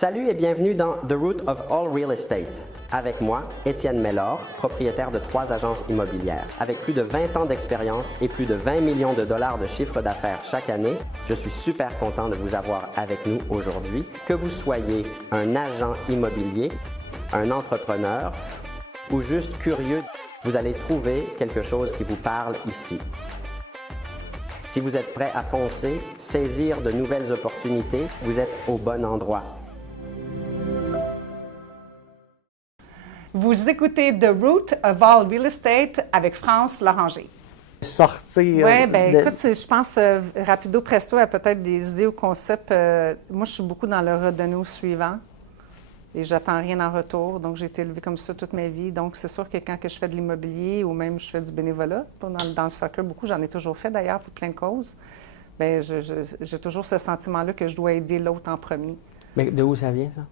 Salut et bienvenue dans The Root of All Real Estate. Avec moi, Étienne Mellor, propriétaire de 3 agences immobilières. Avec plus de 20 ans d'expérience et plus de 20 millions de dollars de chiffre d'affaires chaque année, je suis super content de vous avoir avec nous aujourd'hui. Que vous soyez un agent immobilier, un entrepreneur ou juste curieux, vous allez trouver quelque chose qui vous parle ici. Si vous êtes prêt à foncer, saisir de nouvelles opportunités, vous êtes au bon endroit. Vous écoutez The Root of All Real Estate avec France Loranger. Sortir. Oui, bien, écoute, je pense rapido presto à peut-être des idées ou concepts. Moi, je suis beaucoup dans le redonner au suivant et j'attends rien en retour. Donc, j'ai été élevée comme ça toute ma vie. Donc, c'est sûr que quand je fais de l'immobilier ou même je fais du bénévolat, dans le soccer, beaucoup, j'en ai toujours fait d'ailleurs pour plein de causes, bien, j'ai toujours ce sentiment-là que je dois aider l'autre en premier. Mais de où ça vient, ça?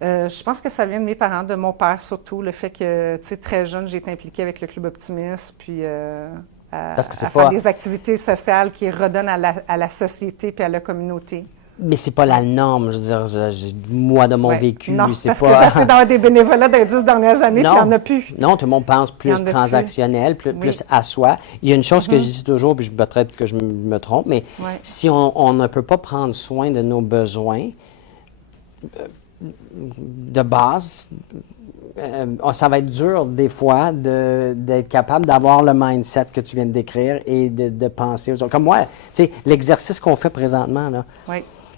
Je pense que ça vient de mes parents, de mon père surtout, le fait que, tu sais, très jeune, j'ai été impliquée avec le Club Optimiste, puis à faire des activités sociales qui redonnent à la société puis à la communauté. Mais c'est pas la norme, je veux dire, moi, de mon vécu, non, c'est parce pas... que j'essaie d'avoir des bénévolats dans les 10 dernières années, puis il n'y en a plus. Non, tout le monde pense plus transactionnel, plus à soi. Il y a une chose que je dis toujours, puis peut-être que je me trompe, mais si on ne peut pas prendre soin de nos besoins de base, ça va être dur des fois d'être capable d'avoir le mindset que tu viens de décrire et de penser aux autres. Comme moi, tu sais, l'exercice qu'on fait présentement, là,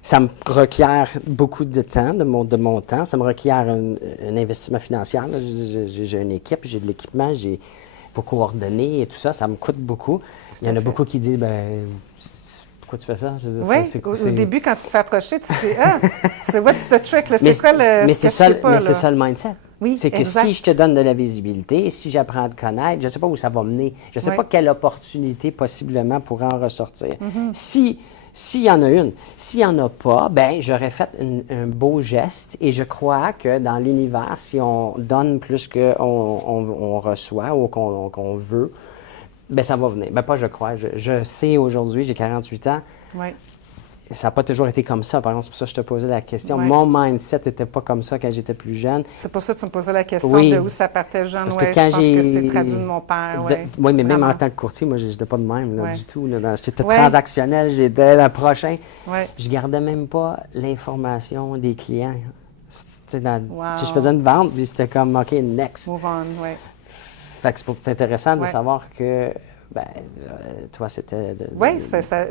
ça me requiert beaucoup de temps, de mon temps. Ça me requiert un investissement financier. J'ai une équipe, j'ai de l'équipement, il faut coordonner et tout ça. Ça me coûte beaucoup. Il y en a beaucoup qui disent, pourquoi tu fais ça? Je veux dire, au début, quand tu te fais approcher, tu te dis, c'est what's the trick? C'est quoi le... Mais c'est ça le mindset. Oui, c'est que si je te donne de la visibilité, si j'apprends à te connaître, je ne sais pas où ça va mener. Je ne sais pas quelle opportunité possiblement pourrait en ressortir. S'il y en a une, s'il n'y en a pas, bien, j'aurais fait un beau geste et je crois que dans l'univers, si on donne plus qu'on reçoit ou qu'on veut, bien, ça va venir. Bien, pas je crois. Je sais aujourd'hui, j'ai 48 ans. Oui. Ça n'a pas toujours été comme ça. Par exemple, c'est pour ça que je te posais la question. Mon mindset n'était pas comme ça quand j'étais plus jeune. C'est pour ça que tu me posais la question de où ça partait jeune. Parce que que quand je pense que c'est traduit de mon père. Oui, mais même en tant que courtier, moi, je n'étais pas de même du tout. J'étais transactionnel, j'étais le prochain. Je ne gardais même pas l'information des clients. Si je faisais une vente, puis c'était comme, OK, next. Move on, oui. Fait que c'est intéressant de savoir que, toi, c'était... Oui,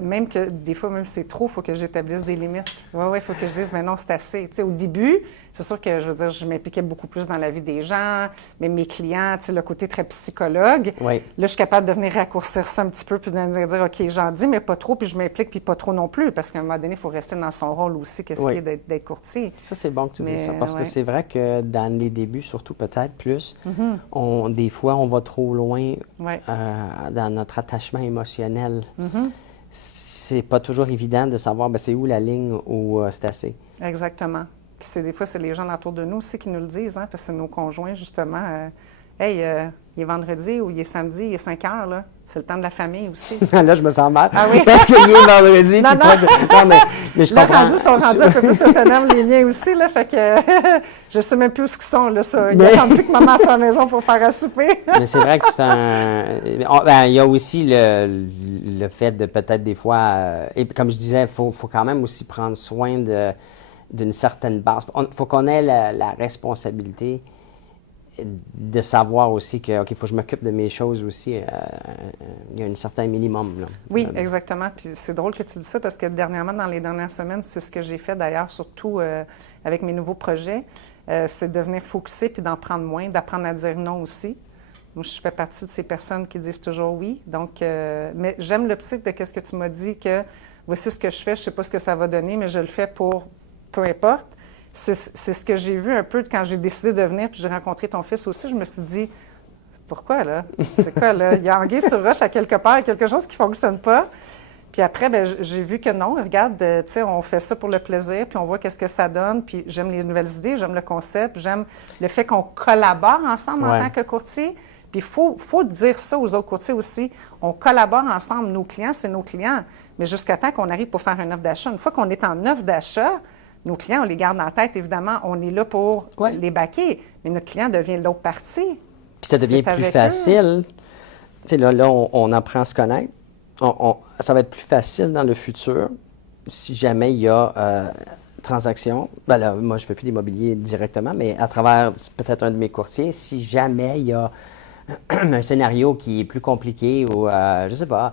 même que des fois, même si c'est trop, il faut que j'établisse des limites. Oui, il faut que je dise, mais non, c'est assez. Tu sais, au début, c'est sûr que, je veux dire, je m'impliquais beaucoup plus dans la vie des gens, mais mes clients, tu sais, le côté très psychologue. Là, je suis capable de venir raccourcir ça un petit peu, puis de dire, OK, j'en dis, mais pas trop, puis je m'implique, puis pas trop non plus, parce qu'à un moment donné, il faut rester dans son rôle aussi, qu'est-ce qui est d'être courtier. Ça, c'est bon que tu dises ça, parce que c'est vrai que dans les débuts, surtout peut-être plus, des fois, on va trop loin dans notre attachement émotionnel. C'est pas toujours évident de savoir c'est où la ligne où c'est assez. Exactement. Puis des fois, c'est les gens autour de nous aussi qui nous le disent, parce que c'est nos conjoints, justement. Hey, il est vendredi ou il est samedi, il est 5 heures, là. C'est le temps de la famille aussi. Là, je me sens mal. Ah oui? Parce qu'il est vendredi. Mais je comprends. Ils sont rendus un peu plus autonomes, les miens aussi, là. Fait que je sais même plus où ils sont, là. Ils n'attendent plus que maman soit à la maison pour faire à souper. Mais c'est vrai que c'est il y a aussi le fait de peut-être des fois... et comme je disais, il faut quand même aussi prendre soin d'une certaine base. Il faut qu'on ait la responsabilité de savoir aussi que, OK, il faut que je m'occupe de mes choses aussi. Il y a un certain minimum. Là. Oui, exactement. Puis c'est drôle que tu dis ça parce que dernièrement, dans les dernières semaines, c'est ce que j'ai fait d'ailleurs, surtout avec mes nouveaux projets, c'est de venir focusser puis d'en prendre moins, d'apprendre à dire non aussi. Moi, je fais partie de ces personnes qui disent toujours oui. Donc, mais j'aime l'optique de ce que tu m'as dit, que voici ce que je fais, je ne sais pas ce que ça va donner, mais je le fais pour peu importe. C'est ce que j'ai vu un peu quand j'ai décidé de venir, puis j'ai rencontré ton fils aussi. Je me suis dit, pourquoi, là? C'est quoi, là? Il y a anguille sur roche à quelque part, il y a quelque chose qui ne fonctionne pas. Puis après, j'ai vu que non, regarde, tu sais, on fait ça pour le plaisir, puis on voit qu'est-ce que ça donne, puis j'aime les nouvelles idées, j'aime le concept, j'aime le fait qu'on collabore ensemble en tant que courtier. Puis il faut dire ça aux autres courtiers aussi. On collabore ensemble. Nos clients, c'est nos clients. Mais jusqu'à temps qu'on arrive pour faire une offre d'achat. Une fois qu'on est en offre d'achat, nos clients, on les garde en tête, évidemment, on est là pour Ouais. les baquer, mais notre client devient l'autre partie. Puis ça devient C'est plus avec facile. Tu sais, là, on apprend à se connaître. Ça va être plus facile dans le futur si jamais il y a transaction. Ben là, moi, je ne fais plus d'immobilier directement, mais à travers peut-être un de mes courtiers, si jamais il y a un scénario qui est plus compliqué ou, je ne sais pas,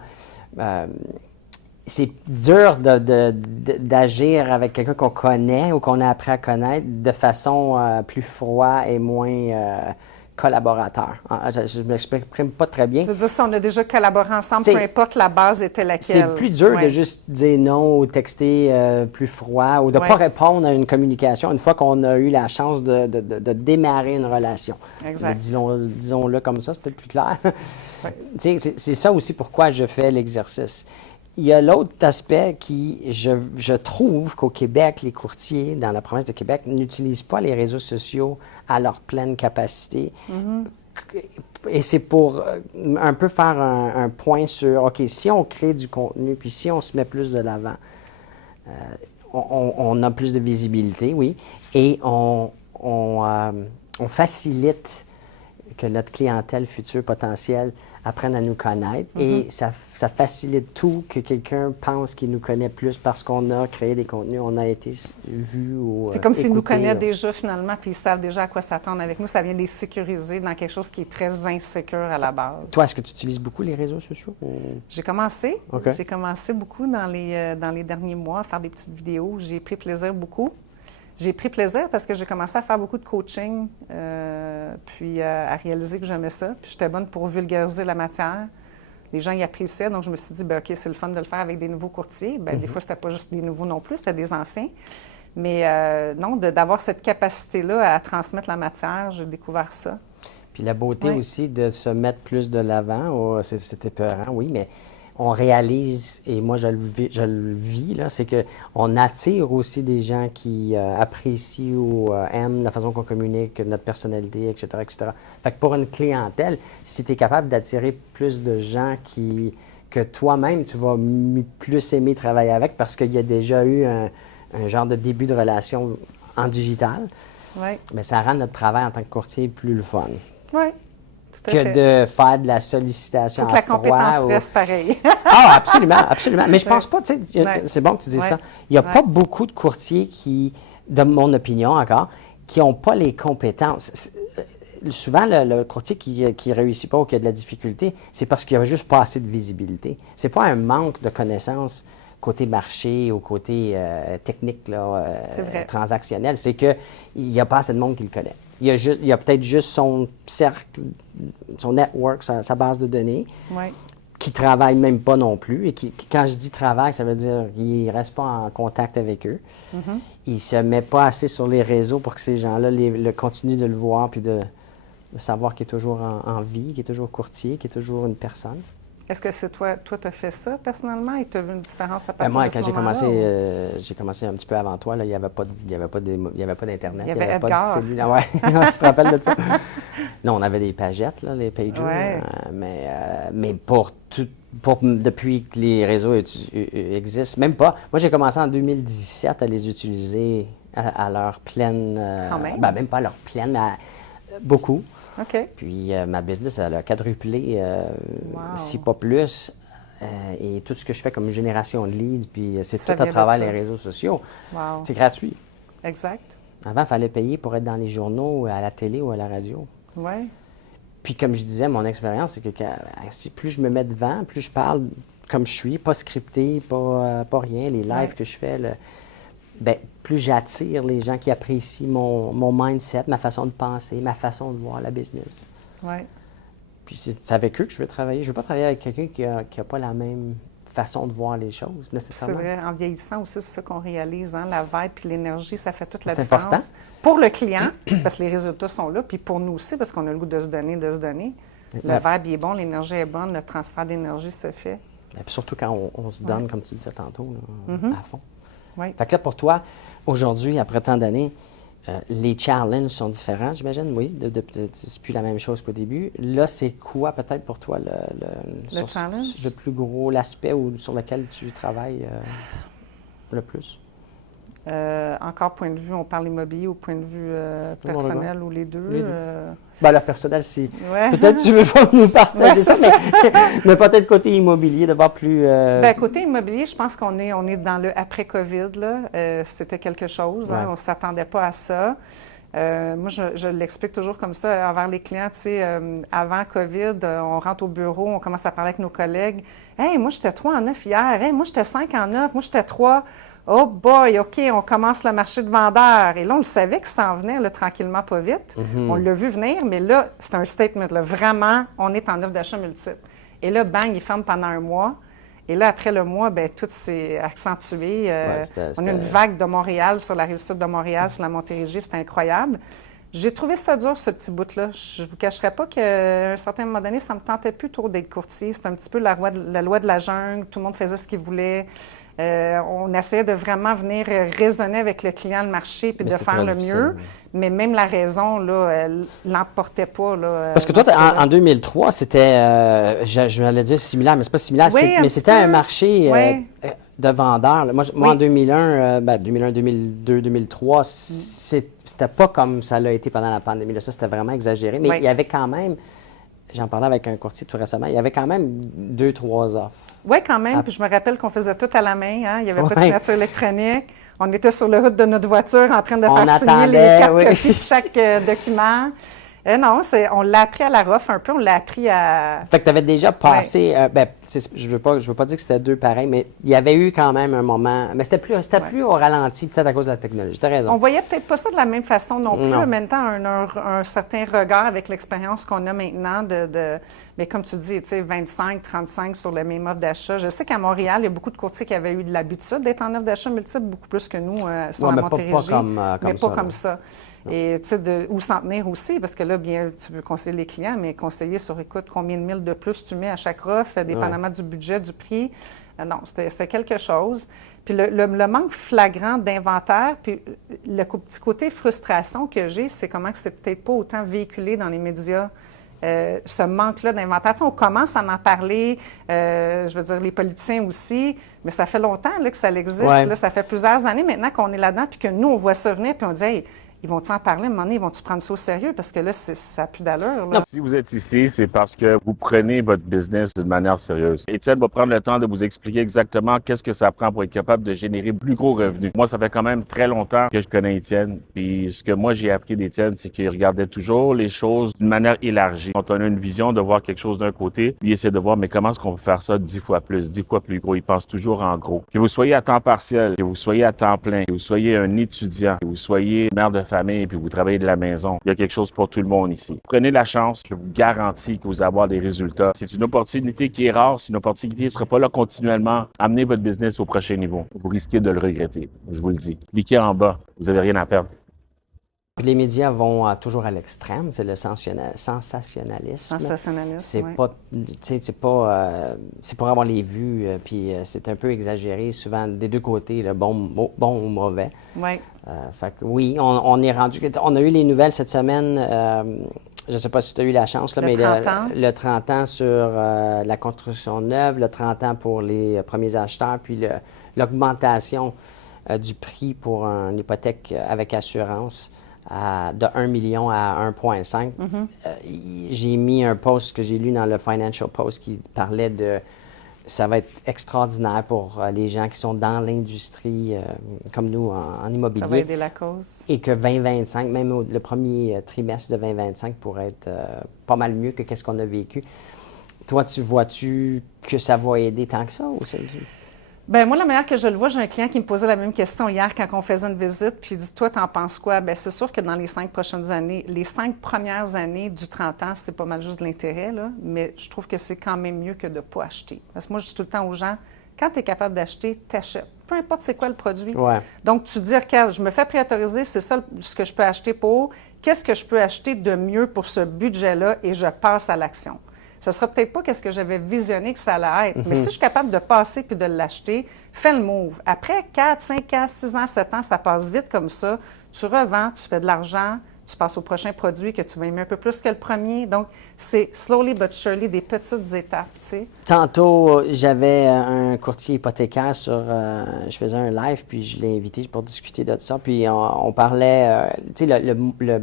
c'est dur d'agir avec quelqu'un qu'on connaît ou qu'on a appris à connaître de façon plus froide et moins collaborateur. Je ne m'exprime pas très bien. Tu veux dire, si on a déjà collaboré ensemble, T'sais, peu importe la base était laquelle. C'est plus dur Ouais. de juste dire non ou texter plus froid ou de ne Ouais. pas répondre à une communication une fois qu'on a eu la chance de démarrer une relation. Exact. Disons-le comme ça, c'est peut-être plus clair. Ouais. Tu sais, c'est ça aussi pourquoi je fais l'exercice. Il y a l'autre aspect qui, je trouve qu'au Québec, les courtiers dans la province de Québec n'utilisent pas les réseaux sociaux à leur pleine capacité. Et c'est pour un peu faire un point sur, OK, si on crée du contenu, puis si on se met plus de l'avant, on a plus de visibilité, oui, et on facilite que notre clientèle future potentielle apprenne à nous connaître et ça facilite tout que quelqu'un pense qu'il nous connaît plus parce qu'on a créé des contenus, on a été vu ou C'est comme s'ils nous écouté, connaissent là. déjà finalement, puis ils savent déjà à quoi s'attendre avec nous. Ça vient les sécuriser dans quelque chose qui est très insécure à la base. Toi, est-ce que tu utilises beaucoup les réseaux sociaux? J'ai commencé. OK. J'ai commencé beaucoup dans les derniers mois à faire des petites vidéos. J'ai pris plaisir beaucoup. J'ai pris plaisir parce que j'ai commencé à faire beaucoup de coaching, puis à réaliser que j'aimais ça. Puis j'étais bonne pour vulgariser la matière. Les gens y appréciaient, donc je me suis dit, ben, OK, c'est le fun de le faire avec des nouveaux courtiers. Ben, Des fois, c'était pas juste des nouveaux non plus, c'était des anciens. Mais non, d'avoir cette capacité-là à transmettre la matière, j'ai découvert ça. Puis la beauté Ouais. aussi de se mettre plus de l'avant, c'est épeurant, oui, mais on réalise, et moi je le vis, là, c'est qu'on attire aussi des gens qui apprécient ou aiment la façon qu'on communique, notre personnalité, etc., etc. Fait que pour une clientèle, si tu es capable d'attirer plus de gens que toi-même, tu vas plus aimer travailler avec parce qu'il y a déjà eu un genre de début de relation en digital, Oui, mais ça rend notre travail en tant que courtier plus le fun oui, tout à que fait. de faire de la Il sollicitation faut que la à froid. compétence ou- reste pareille. Ah, absolument, absolument. Mais je pense pas, tu sais, Ouais. c'est bon que tu dises Ouais. ça. Il n'y a Ouais. pas beaucoup de courtiers qui, de mon opinion encore, qui n'ont pas les compétences. Souvent, le courtier qui réussit pas ou qui a de la difficulté, c'est parce qu'il n'y a juste pas assez de visibilité. C'est pas un manque de connaissances côté marché ou côté technique, là, C'est vrai. transactionnel. C'est qu'il n'y a pas assez de monde qui le connaît. Il y a peut-être juste son cercle, son network, sa base de données, Oui, qui ne travaillent même pas non plus. Et quand je dis travail, ça veut dire qu'ils ne restent pas en contact avec eux. Ils ne se mettent pas assez sur les réseaux pour que ces gens-là continuent de le voir puis de savoir qu'il est toujours en vie, qu'il est toujours courtier, qu'il est toujours une personne. Est-ce que c'est toi tu as fait ça personnellement et tu as vu une différence à Ben partir moi, de ce quand moment-là? j'ai commencé un petit peu avant toi, là, il n'y avait pas d'Internet. Il y avait pas Edgar. de cellulaire. Ouais. Tu te rappelles de ça? Non, on avait des pagettes, là, les pagers. Ouais. Mais depuis que les réseaux existent, même pas. Moi, j'ai commencé en 2017 à les utiliser à leur pleine... Quand même. Ben, même pas à leur pleine, mais beaucoup. OK. Puis ma business, elle a quadruplé, Wow. si pas plus. Et tout ce que je fais comme génération de leads, puis c'est Ça tout à vient de travers ça. les réseaux sociaux. Wow. C'est gratuit. Exact. Avant, il fallait payer pour être dans les journaux, à la télé ou à la radio. Oui. Puis comme je disais, mon expérience, c'est que plus je me mets devant, plus je parle comme je suis, pas scripté, pas rien, les lives Ouais. que je fais, ben, plus j'attire les gens qui apprécient mon mindset, ma façon de penser, ma façon de voir la business. Oui. Puis c'est avec eux que je veux travailler. Je veux pas travailler avec quelqu'un qui a pas la même façon de voir les choses, C'est nécessairement. vrai, en vieillissant aussi, c'est ça qu'on réalise, hein? La vibe puis l'énergie, ça fait toute la C'est différence. important. Pour le client, parce que les résultats sont là, puis pour nous aussi, parce qu'on a le goût de se donner. Le Ouais. vibe il est bon, l'énergie est bonne, le transfert d'énergie se fait. Et puis surtout quand on se donne, comme tu disais tantôt, là, à fond. Oui. Fait que là, pour toi, aujourd'hui, après tant d'années, les challenges sont différents, j'imagine, oui. C'est plus la même chose qu'au début. Là, c'est quoi peut-être pour toi Le challenge? le plus gros, l'aspect sur lequel tu travailles le plus? Encore point de vue, on parle immobilier ou point de vue personnel ou les deux? Les deux. Le personnel, si. Ouais. Peut-être tu veux pas nous partager Ouais, ça, mais peut-être côté immobilier, de voir plus. Côté immobilier, je pense qu'on est dans le après-COVID. C'était quelque chose. On ne s'attendait pas à ça. Moi, je l'explique toujours comme ça envers les clients. Tu sais, avant COVID, on rentre au bureau, on commence à parler avec nos collègues. « Hey, moi, j'étais 3 en 9 hier. Hey, moi, j'étais 5 en 9. Moi, j'étais 3. Oh boy, OK, on commence le marché de vendeurs. » Et là, on le savait que ça s'en venait là, tranquillement, pas vite. On l'a vu venir, mais là, c'est un statement. Là. Vraiment, on est en offre d'achat multiple. Et là, bang, il ferme pendant un mois. Et là, après le mois, bien, tout s'est accentué. On a une vague de Montréal, sur la rive sud de Montréal, sur la Montérégie. C'était incroyable. J'ai trouvé ça dur, ce petit bout-là. Je ne vous cacherai pas qu'à un certain moment donné, ça ne me tentait plus trop d'être courtier. C'était un petit peu la loi de la jungle. Tout le monde faisait ce qu'il voulait. On essayait de vraiment venir raisonner avec le client, le marché, puis de faire le mieux. Mais même la raison, là, elle l'emportait pas. Là, parce que toi, en 2003, c'était, je vais dire similaire, mais c'est pas similaire, mais c'était un marché de vendeurs. Là. Moi, en 2001, 2002, 2003, c'était pas comme ça l'a été pendant la pandémie. Là, ça, c'était vraiment exagéré. Mais il y avait quand même, j'en parlais avec un courtier tout récemment, il y avait quand même 2-3 offres. Oui, quand même. Puis je me rappelle qu'on faisait tout à la main. Hein? Il n'y avait pas de signature électronique. On était sur la route de notre voiture en train de faire signer les cartes copies de chaque document. Non, on l'a appris à la rough un peu. On l'a appris à... Fait que tu avais déjà passé... je veux pas dire que c'était deux pareils, mais il y avait eu quand même un moment... Mais c'était plus au ralenti, peut-être à cause de la technologie. Tu as raison. On voyait peut-être pas ça de la même façon non plus. En même temps, un certain regard avec l'expérience qu'on a maintenant mais comme tu dis, tu sais, 25, 35 sur le même offre d'achat. Je sais qu'à Montréal, il y a beaucoup de courtiers qui avaient eu de l'habitude d'être en offre d'achat multiple, beaucoup plus que nous sur la Montérégie. Pas comme ça. Et tu sais, où s'en tenir aussi, parce que là, bien, tu veux conseiller les clients, mais conseiller sur, écoute, combien de mille de plus tu mets à chaque offre, dépendamment du budget, du prix. Non, c'était quelque chose. Puis le manque flagrant d'inventaire, puis le petit côté frustration que j'ai, c'est comment que c'est peut-être pas autant véhiculé dans les médias. Ce manque-là d'inventaire. Tu sais, on commence à en parler, je veux dire, les politiciens aussi, mais ça fait longtemps là, que ça existe. Là, ça fait plusieurs années maintenant qu'on est là-dedans, puis que nous, on voit ça venir, puis on dit, hey, ils vont-tu en parler à un moment donné? Ils vont-tu prendre ça au sérieux? Parce que là, ça n'a plus d'allure. Là. Si vous êtes ici, c'est parce que vous prenez votre business d'une manière sérieuse. Étienne va prendre le temps de vous expliquer exactement qu'est-ce que ça prend pour être capable de générer plus gros revenus. Moi, ça fait quand même très longtemps que je connais Étienne. Puis ce que moi, j'ai appris d'Étienne, c'est qu'il regardait toujours les choses d'une manière élargie. Quand on a une vision de voir quelque chose d'un côté, il essaie de voir, mais comment est-ce qu'on peut faire ça 10 fois plus, 10 fois plus gros? Il pense toujours en gros. Que vous soyez à temps partiel, que vous soyez à temps plein, que vous soyez un étudiant, que vous soyez mère de famille, puis vous travaillez de la maison. Il y a quelque chose pour tout le monde ici. Prenez la chance, je vous garantis que vous allez avoir des résultats. C'est une opportunité qui est rare, c'est une opportunité qui ne sera pas là continuellement. Amenez votre business au prochain niveau. Vous risquez de le regretter, je vous le dis. Cliquez en bas, vous n'avez rien à perdre. Les médias vont toujours à l'extrême, c'est le sensationnalisme. C'est pas, c'est pour avoir les vues, puis c'est un peu exagéré, souvent des deux côtés, le bon ou mauvais. Oui. Fait que oui, on est rendu. On a eu les nouvelles cette semaine. Je ne sais pas si tu as eu la chance, là, mais le 30 ans sur la construction neuve, le 30 ans pour les premiers acheteurs, puis l'augmentation du prix pour une hypothèque avec assurance. De 1 million à 1,5. J'ai mis un post que j'ai lu dans le Financial Post qui parlait de ça va être extraordinaire pour les gens qui sont dans l'industrie comme nous en immobilier. Ça va aider la cause. Et que 2025, même le premier trimestre de 2025 pourrait être pas mal mieux que ce qu'on a vécu. Toi, vois-tu que ça va aider tant que ça ou c'est... Bien, moi, la manière que je le vois, j'ai un client qui me posait la même question hier quand on faisait une visite, puis il dit, toi, t'en penses quoi? Bien, c'est sûr que dans les 5 prochaines années, les 5 premières années du 30 ans, c'est pas mal juste de l'intérêt, là, mais je trouve que c'est quand même mieux que de ne pas acheter. Parce que moi, je dis tout le temps aux gens, quand tu es capable d'acheter, t'achètes. Peu importe c'est quoi le produit. Ouais. Donc, tu dis, regarde, je me fais préautoriser, c'est ça ce que je peux acheter pour. Qu'est-ce que je peux acheter de mieux pour ce budget-là? Et je passe à l'action. Ce ne sera peut-être pas ce que j'avais visionné que ça allait être, mais si je suis capable de passer puis de l'acheter, fais le move. Après 4, 5 ans, 6 ans, 7 ans, ça passe vite comme ça. Tu revends, tu fais de l'argent, tu passes au prochain produit que tu vas aimer un peu plus que le premier. Donc, c'est slowly but surely des petites étapes, tu sais. Tantôt, j'avais un courtier hypothécaire je faisais un live, puis je l'ai invité pour discuter de ça. Puis on parlait, tu sais, le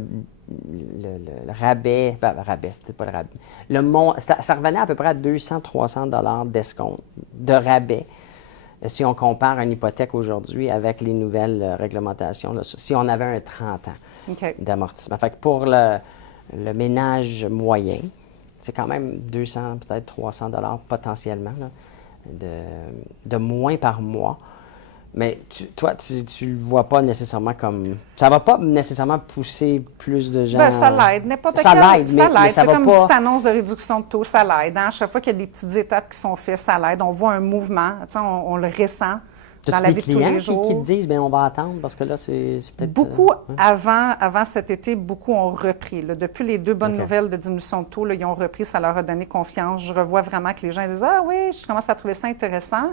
rabais, rabais, c'était pas le rabais. Ça revenait à peu près à 200-300 $ d'escompte, de rabais, si on compare une hypothèque aujourd'hui avec les nouvelles réglementations, là, si on avait un 30 ans d'amortissement. Fait que pour le ménage moyen, c'est quand même 200, peut-être 300 $ potentiellement là, de moins par mois. Mais toi, tu le vois pas nécessairement comme... Ça va pas nécessairement pousser plus de gens... Bien, ça l'aide. N'importe ça quel... l'aide, mais ça c'est va comme pas... une petite annonce de réduction de taux, ça l'aide. Hein? À chaque fois qu'il y a des petites étapes qui sont faites, ça l'aide. On voit un mouvement, on le ressent dans la vie de tous les jours. Qui te disent, bien, on va attendre parce que là, c'est peut-être... Beaucoup, avant cet été, beaucoup ont repris. Là. Depuis les 2 bonnes nouvelles de diminution de taux, là, ils ont repris, ça leur a donné confiance. Je revois vraiment que les gens disent « Ah oui, je commence à trouver ça intéressant ».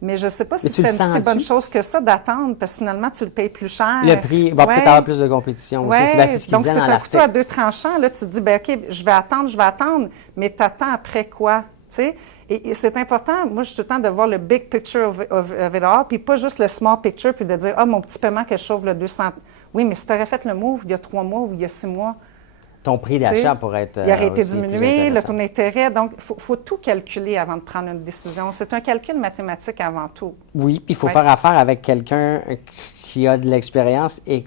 Mais je ne sais pas si c'est une si bonne chose que ça d'attendre, parce que finalement, tu le payes plus cher. Le prix va peut-être avoir plus de compétition aussi. C'est ce qu'ils donc, disaient c'est dans un couteau l'article. à 2 tranchants. Là, tu te dis, bien, OK, je vais attendre, mais tu attends après quoi? Tu sais? Et c'est important, moi, je suis tout le temps de voir le big picture of it all, puis pas juste le small picture, puis de dire, ah, mon petit paiement que je sauve le 200. Oui, mais si tu aurais fait le move il y a 3 mois ou il y a 6 mois, ton prix d'achat pourrait être il aurait été aussi diminué, le taux d'intérêt. Donc, il faut tout calculer avant de prendre une décision. C'est un calcul mathématique avant tout. Oui, puis il faut faire affaire avec quelqu'un qui a de l'expérience et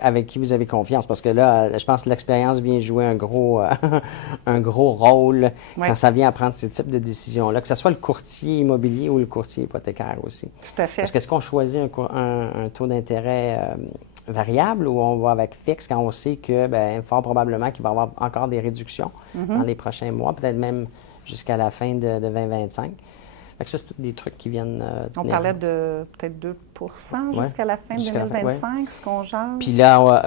avec qui vous avez confiance. Parce que là, je pense que l'expérience vient jouer un gros rôle quand ça vient à prendre ce type de décisions-là, que ce soit le courtier immobilier ou le courtier hypothécaire aussi. Tout à fait. Parce que est-ce qu'on choisit un taux d'intérêt variable ou on va avec fixe quand on sait que, bien, fort probablement qu'il va y avoir encore des réductions dans les prochains mois, peut-être même jusqu'à la fin de 2025. Fait que ça, c'est tous des trucs qui viennent... on parlait de peut-être 2 jusqu'à la fin de 2025, ce qu'on jase. Puis là,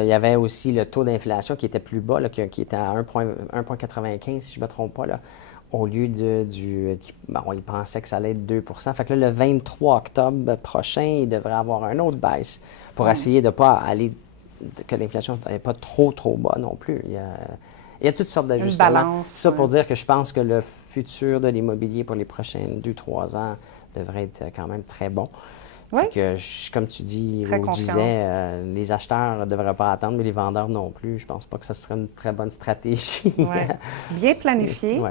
il y avait aussi le taux d'inflation qui était plus bas, là, qui était à 1,95, si je ne me trompe pas, là, au lieu il pensait que ça allait être 2 Fait que là, le 23 octobre prochain, il devrait avoir une autre baisse pour essayer de ne pas aller, que l'inflation n'est pas trop bas non plus. Il y a toutes sortes d'ajustements. Une balance. Ça pour dire que je pense que le futur de l'immobilier pour les prochains 2-3 ans devrait être quand même très bon. Oui. Que, comme tu dis, vous disais, les acheteurs ne devraient pas attendre, mais les vendeurs non plus. Je pense pas que ça serait une très bonne stratégie. Bien planifié. Oui.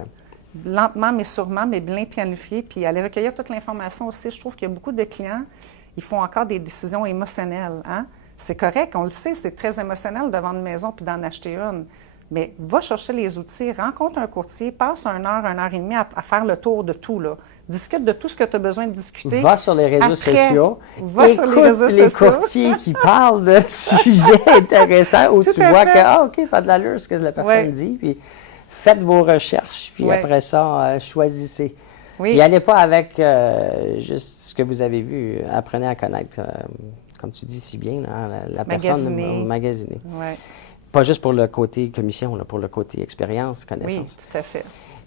Lentement, mais sûrement, mais bien planifié, puis aller recueillir toute l'information aussi. Je trouve qu'il y a beaucoup de clients, ils font encore des décisions émotionnelles. Hein? C'est correct, on le sait, c'est très émotionnel de vendre une maison puis d'en acheter une. Mais va chercher les outils, rencontre un courtier, passe 1 heure et demie à faire le tour de tout. Là. Discute de tout ce que tu as besoin de discuter. Va sur les réseaux sociaux. Écoute les courtiers qui parlent de sujets intéressants où tu vois que, OK, ça a de l'allure ce que la personne dit. Puis faites vos recherches, puis après ça, choisissez. Oui. Puis n'allez pas avec juste ce que vous avez vu. Apprenez à connaître, comme tu dis si bien, la personne magasiner. Ouais. Pas juste pour le côté commission, là, pour le côté expérience, connaissance. Oui, tout à fait.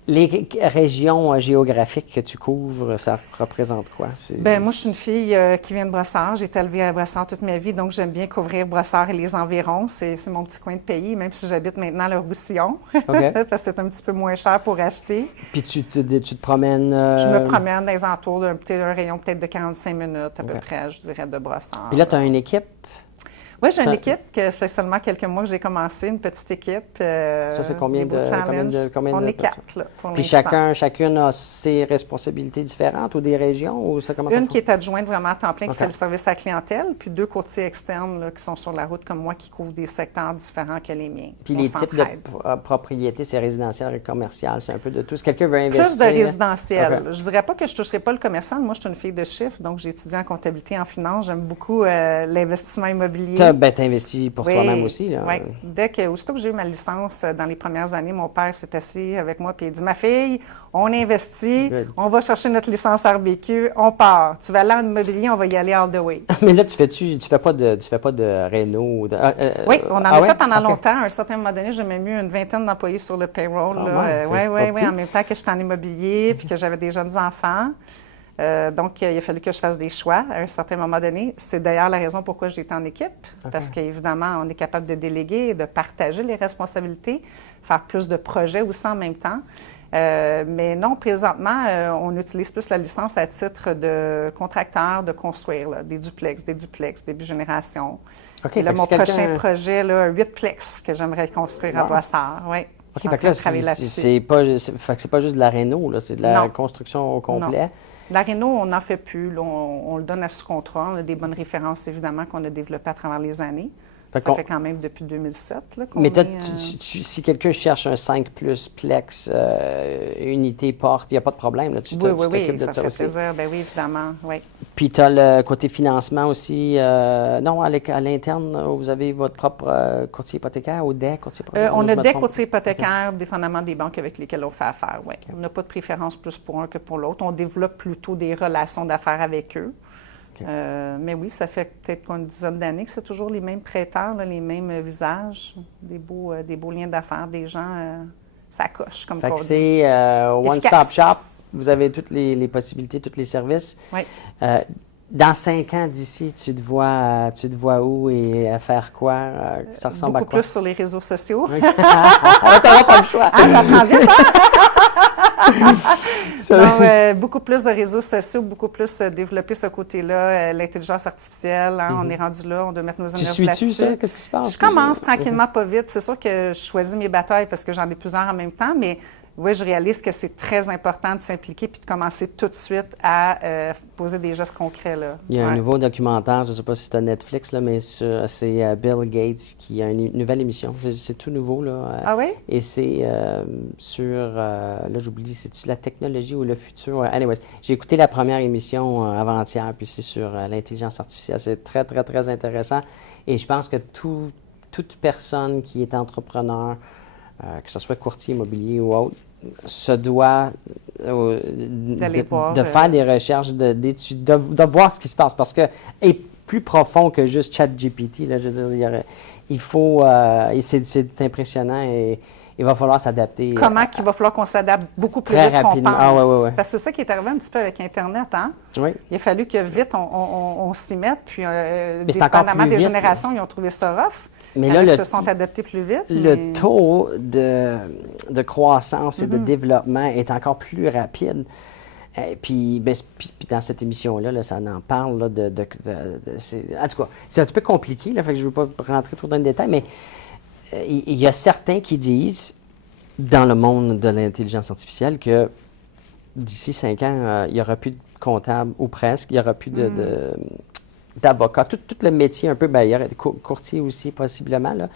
Les régions géographiques que tu couvres, ça représente quoi? Bien, moi, je suis une fille qui vient de Brossard. J'ai été élevée à Brossard toute ma vie, donc j'aime bien couvrir Brossard et les environs. C'est mon petit coin de pays, même si j'habite maintenant le Roussillon, parce que c'est un petit peu moins cher pour acheter. Puis tu te promènes... Je me promène dans les entours d'un rayon peut-être de 45 minutes à peu près, je dirais, de Brossard. Puis là, tu as une équipe? Oui, j'ai une équipe que ça fait seulement quelques mois que j'ai commencé, une petite équipe. Ça, c'est combien On est 4, là, pour Puis l'instant. chacune a ses responsabilités différentes ou des régions? Ou ça commence Une qui est adjointe vraiment à temps plein, qui fait le service à la clientèle, puis 2 courtiers externes là, qui sont sur la route comme moi, qui couvrent des secteurs différents que les miens. Puis les types de propriétés, c'est résidentiel et commercial, c'est un peu de tout. Si quelqu'un veut investir... Plus de résidentiel. Je ne dirais pas que je ne toucherai pas le commercial. Moi, je suis une fille de chiffres, donc j'ai étudié en comptabilité, en finance. J'aime beaucoup l'investissement immobilier. Tu investis pour toi-même aussi. Là. Oui. Aussitôt que j'ai eu ma licence, dans les premières années, mon père s'est assis avec moi et il dit « Ma fille, on investit, on va chercher notre licence RBQ, on part. Tu vas aller en immobilier, on va y aller all the way. » Mais là, tu fais pas de réno? Oui, on en a fait pendant longtemps. À un certain moment donné, j'ai même eu une vingtaine d'employés sur le payroll. Oui, en même temps que j'étais en immobilier puis que j'avais des jeunes enfants. Donc, il a fallu que je fasse des choix à un certain moment donné. C'est d'ailleurs la raison pourquoi j'étais en équipe, parce qu'évidemment, on est capable de déléguer, de partager les responsabilités, faire plus de projets aussi en même temps. Mais non, présentement, on utilise plus la licence à titre de contracteur, de construire là, des duplex, début génération. OK, Et là, fait que mon si quelqu'un- prochain projet, là, 8 plex que j'aimerais construire à Wow. Brossard. Oui. OK, Je suis en fait que train là, de travailler là-dessus. c'est pas juste de la réno, là, c'est de la Non. construction au complet. La réno, on n'en fait plus. Là, on le donne à sous-contrat. On a des bonnes références, évidemment, qu'on a développées à travers les années. Fait Ça qu'on- fait quand même depuis 2007 là, qu'on Mais est, si quelqu'un cherche un 5 plus plex, unité, porte, il n'y a pas de problème. Là, tu oui, t'occupes oui, de ça ça fait aussi. plaisir. Ben oui, évidemment, oui. Puis tu as le côté financement aussi. Non, à l'interne, vous avez votre propre courtier hypothécaire ou des courtiers hypothécaires? On je a me des trompe? courtiers hypothécaires, dépendamment des banques avec lesquelles on fait affaire, oui. On n'a pas de préférence plus pour un que pour l'autre. On développe plutôt des relations d'affaires avec eux. OK. Mais oui, ça fait peut-être une dizaine d'années que c'est toujours les mêmes prêteurs, là, les mêmes visages, des beaux liens d'affaires, des gens, ça coche, comme Fait on que dit. c'est one-stop Efficace. shop. Vous avez toutes les possibilités, tous les services. Oui. Dans 5 ans d'ici, tu te vois où et à faire quoi? Ça ressemble Beaucoup à quoi? plus sur les réseaux sociaux. OK. T'auras pas le choix. Ah, ça prend vite, Non, beaucoup plus de réseaux sociaux, beaucoup plus développer ce côté-là, l'intelligence artificielle. On est rendu là, on doit mettre nos Tu énergies là-dessus. suis-tu ça? Qu'est-ce qui se passe? Je commence tranquillement, pas vite. C'est sûr que je choisis mes batailles parce que j'en ai plusieurs en même temps, mais oui, je réalise que c'est très important de s'impliquer puis de commencer tout de suite à poser des gestes concrets. Là. Il y a un Ouais. nouveau documentaire, je ne sais pas si c'est à Netflix, là, mais c'est Bill Gates qui a une nouvelle émission. C'est tout nouveau. Là, Ah oui? Et c'est sur, là j'oublie, c'est-tu la technologie ou le futur? Anyways, j'ai écouté la première émission avant-hier, puis c'est sur l'intelligence artificielle. C'est très, très, très intéressant. Et je pense que toute personne qui est entrepreneur, que ce soit courtier immobilier ou autre, se doit D'aller voir, de faire des recherches, d'études, de voir ce qui se passe. Parce que, et plus profond que juste ChatGPT, là, je veux dire, il faut, et c'est impressionnant et il va falloir s'adapter. Comment qu'il va falloir qu'on s'adapte beaucoup plus Très vite qu'on rapidement. pense. Ah, ouais. Parce que c'est ça qui est arrivé un petit peu avec Internet. Hein? Oui. Il a fallu que vite on s'y mette. Puis, Mais c'est encore dépendamment plus des vite, générations, ils ont trouvé ça rough. Mais là, Ils se sont adaptés plus vite. le mais- taux de croissance et de développement est encore plus rapide. Puis dans cette émission-là, là, ça en parle. Là, en tout cas, c'est un petit peu compliqué, là, fait que je ne veux pas rentrer trop dans le détail, mais il y a certains qui disent, dans le monde de l'intelligence artificielle, que d'ici 5 ans, il n'y aura plus de comptable, ou presque, il n'y aura plus d'avocat. Tout le métier un peu, il y aurait des courtiers aussi, possiblement. Là.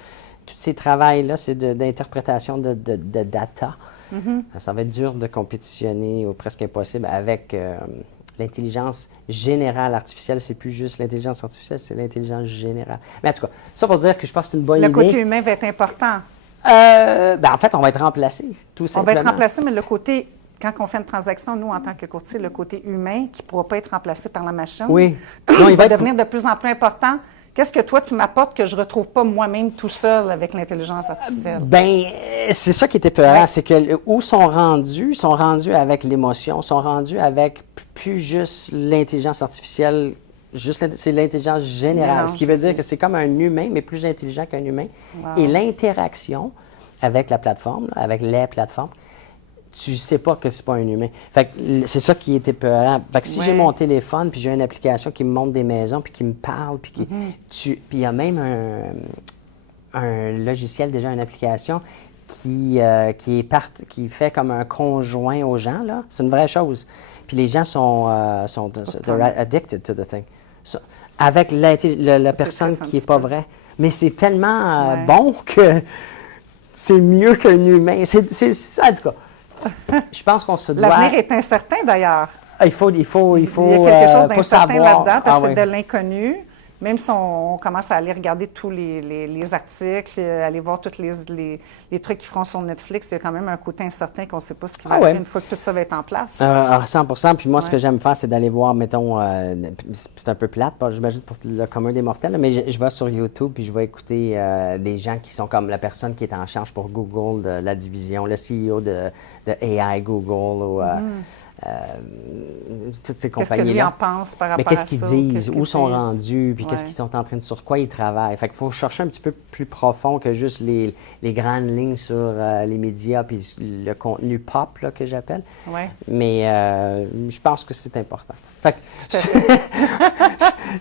Tous ces travails-là, c'est d'interprétation de data. Ça va être dur de compétitionner ou presque impossible avec l'intelligence générale artificielle. C'est plus juste l'intelligence artificielle, c'est l'intelligence générale. Mais en tout cas, ça pour dire que je pense que c'est une bonne Le idée. côté humain va être important. En fait, on va être remplacé, tout On simplement. va être remplacé, mais le côté, quand on fait une transaction, nous, en tant que courtier, le côté humain qui ne pourra pas être remplacé par la machine, Oui. il Non, il va va être- devenir de plus en plus important. Qu'est-ce que toi, tu m'apportes que je ne retrouve pas moi-même tout seul avec l'intelligence artificielle? C'est ça qui était peurant, Ouais. c'est que où sont rendus avec l'émotion, sont rendus avec plus juste l'intelligence artificielle, c'est l'intelligence générale, Mélange, ce qui veut dire ok. que c'est comme un humain, mais plus intelligent qu'un humain. Wow. Et l'interaction avec la plateforme, là, avec les plateformes, tu sais pas que c'est pas un humain. Fait que c'est ça qui était peurant. Fait que si j'ai Ouais. mon téléphone, puis j'ai une application qui me montre des maisons, puis qui me parle, puis puis il y a même un logiciel, déjà une application, qui fait comme un conjoint aux gens, là. C'est une vraie chose. Puis les gens sont they're addicted to the thing. Avec la personne triste un qui n'est petit pas peu. vraie. Mais c'est tellement Ouais. bon que c'est mieux qu'un humain. C'est ça, en tout cas. Je pense qu'on se doit... L'avenir est incertain, d'ailleurs. Il faut Il y a quelque chose faut d'incertain savoir. là-dedans parce que ouais. c'est de l'inconnu. Même si on commence à aller regarder tous les articles, aller voir tous les trucs qui feront sur Netflix, il y a quand même un côté incertain qu'on ne sait pas ce qui va Ah arriver ouais. une fois que tout ça va être en place. À 100%. Puis moi, ce Ouais. que j'aime faire, c'est d'aller voir, mettons, c'est un peu plate, j'imagine pour le commun des mortels, là, mais je vais sur YouTube puis je vais écouter des gens qui sont comme la personne qui est en charge pour Google de la division, le CEO de AI Google ou toutes ces Qu'est-ce que lui compagnies-là. en pense par Mais rapport à qu'est-ce ça? qu'ils disent, où sont disent? rendus, puis qu'est-ce Ouais. qu'ils sont en train de, sur quoi ils travaillent. Fait qu'il faut chercher un petit peu plus profond que juste les grandes lignes sur les médias puis le contenu pop là, que j'appelle. Ouais. Mais je pense que c'est important. Fait que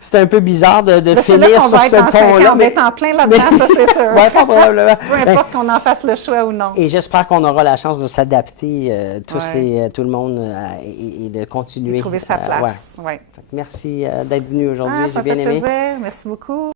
c'est un peu bizarre de Mais c'est là finir qu'on sur va être ce dans 5 ans, ton-là. on va être en plein là-dedans, ça c'est sûr. Ouais, pas probablement. Peu importe qu'on en fasse le choix ou non. Et j'espère qu'on aura la chance de s'adapter, Ouais. tout le monde, et de continuer. Et trouver sa ouais. place. Ouais. Fait que merci d'être venu aujourd'hui. Ah, J'ai ça bien fait aimé. plaisir. Merci beaucoup.